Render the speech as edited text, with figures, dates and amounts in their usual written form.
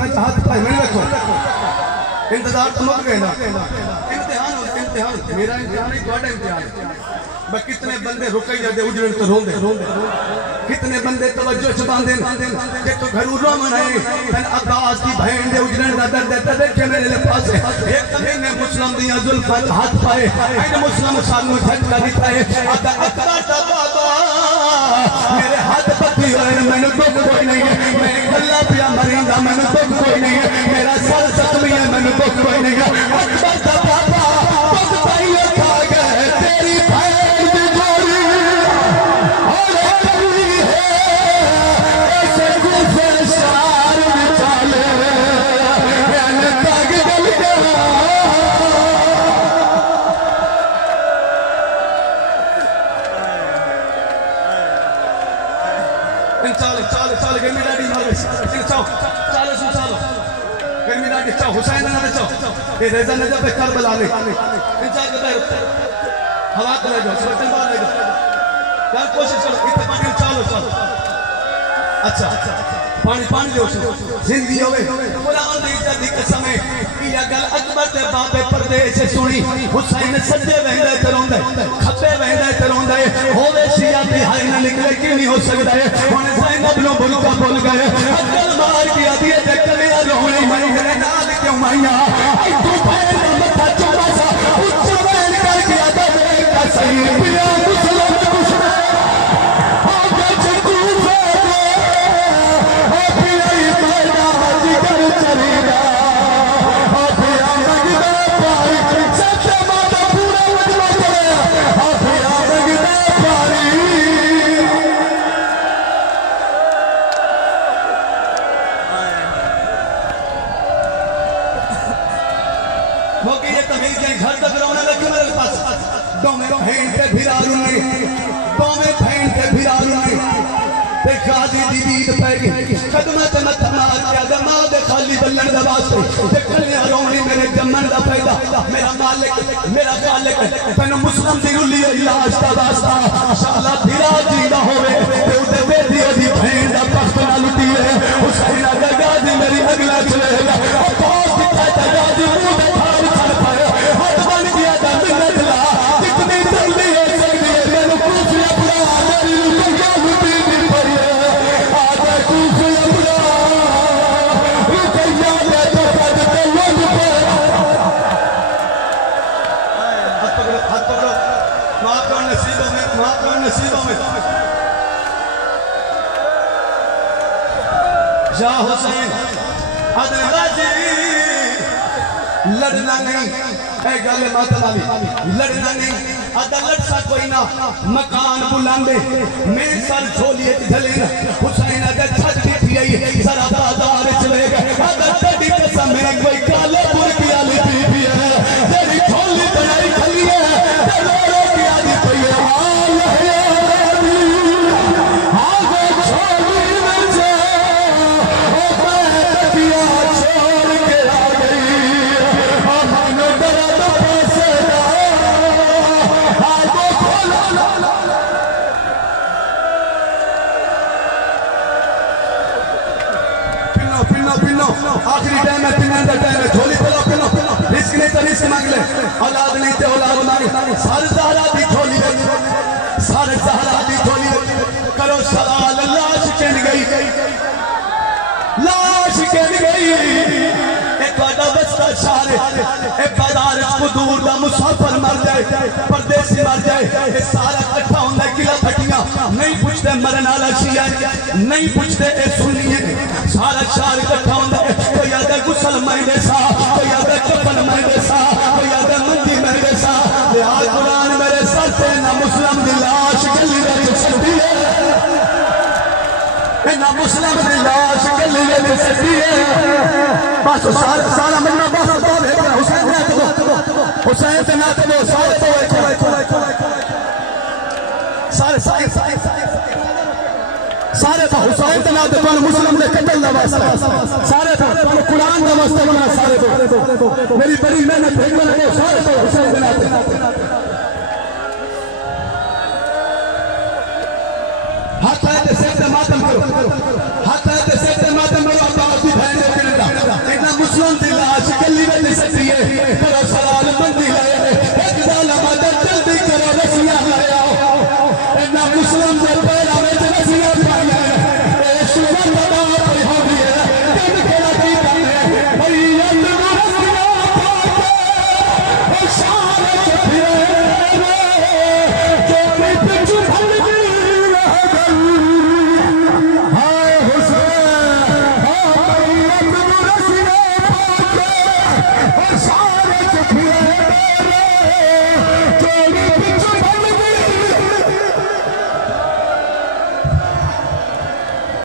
हाथ पाए मैंने रखो इंतजार तो मुक गए ना इम्तिहान मेरा इम्तिहान ही तुम्हारा इम्तिहान मैं कितने बंदे रुके जाते उजड़न तो रोंदे कितने बंदे तवज्जो च बांधे कि तू घरू रोमन है तन अब्बास की बहन दे उजड़न दा दर्द ते देखे मेरे पास एक कमीने मुस्लिम दिया जुल्फा हाथ पाए ऐ मुस्लिम सानू झटका दिता है अदा अकबर दा बाबा मेरे हाथ पत्ती होए मैंने दुख कोई नहीं है मैं गल्ला पिया मरिंदा मैंने दुख कोई नहीं है मेरा सर जख्मी है मैंने दुख कोई नहीं है अकबर दा बाबा दुख पाई खा गए तेरी बहन हुसैन ने चो ये रेजा ने जब करबला ने इंसान के पैर हवा कर जाओ बटन मार ले जाओ यार कोशिश करो इतने पानी चलो अच्छा पानी पानी दो जिंदगी होवे कुरान दी इज्जत दी कसम है ये गल अकबर दे बाबे परदेस सुनी हुसैन सज्जे वेंदे ते रोंदे खब्बे वेंदे ते रोंदे होवे शिया बिहाई ना निकले क्यों नहीं हो सकता है हुन ज़ैनब नो बुलका बोल गए अकल मार के आदिए ते कले रोने मई मेरे नाल क्यों माइया तू पैर मथा चुमा सा उच्च बैन कर के आदा का सही पिया मुसलमान खदमत मत मार के दमाग दे खाली बल्लन दा वास्ते ते कलियां रोनी मेरे जम्मन दा पैदा मेरा मालिक मेरा खालिक तैनू मुस्लिम दी रुली इलाज दा वास्ता इंशाअल्लाह फिरा जींदा होवे ते उते बेटी दी बहन दा तख्त ना लुटी है हुसैन दा गाजी मेरी अगला चलेगा ओ पास दिखा दा गाजी मुंह दे भार चल पाए हाथ बन गया दा मिन्नत ला कितनी जल्दी हो सकती है मैनू कुफिया बुला मेरी रुपया लुटी दी पड़ी है आजा कुफिया या हुसैन अदल गाजी लड़ना नहीं है गल मत वाली लड़ना नहीं अदालत सा कोई ना मकान बुलांदे मैं सर झोलिए ढले हुसैन अगर छत दी आई जरा बाजार चले गए अगर तेरी कसम है कोई काले पुर की आली पी है तेरी झोली बनाई खली है तेरे रो की आली पई है आखिरी टाइम है पिन्ना का टाइम है झोली पिलो पिलो रिस्क नहीं तो रिस्क मांग ले औलाद नहीं तो औलाद मांग सारे सहारा दी झोली सारे सहारा दी झोली करो सवाल लाश कहन गई लाश कहन गई एक वादा बस्ता सारे एक बाजार को दूर दा मुसाफिर मर जाए परदेसी मर जाए ये सारा इकट्ठा होंदा किला फटियां नहीं पूछते मरन वाला शिया नहीं पूछते ए सुनिए सारा शहर इकट्ठा होंदा कोई आदा गुसल मैं सा कोई आदा कफन मैं सा कोई आदा मंदी मैं सा ये आ कुरान मेरे सर से ना मुस्लिम दी लाश गली विच सदी है ना मुस्लिम दी लाश गली विच सदी है बस सारा मन्ना बस तो हुसैन ने तो हुसैन ते ना तो सारे तो सारे सारे सारे था हुसैन ते ना तो मुस्लिम दे कतल दा वास्ता सारे था कुरान दा वास्ता बना सारे तो मेरी बड़ी मेहनत है मैंने सारे तो हुसैन ते ना हाथ है ते सिर ते मातम करो हाथ है ते सिर ते मातम करो अब्बास दी बहन दे दुश्मन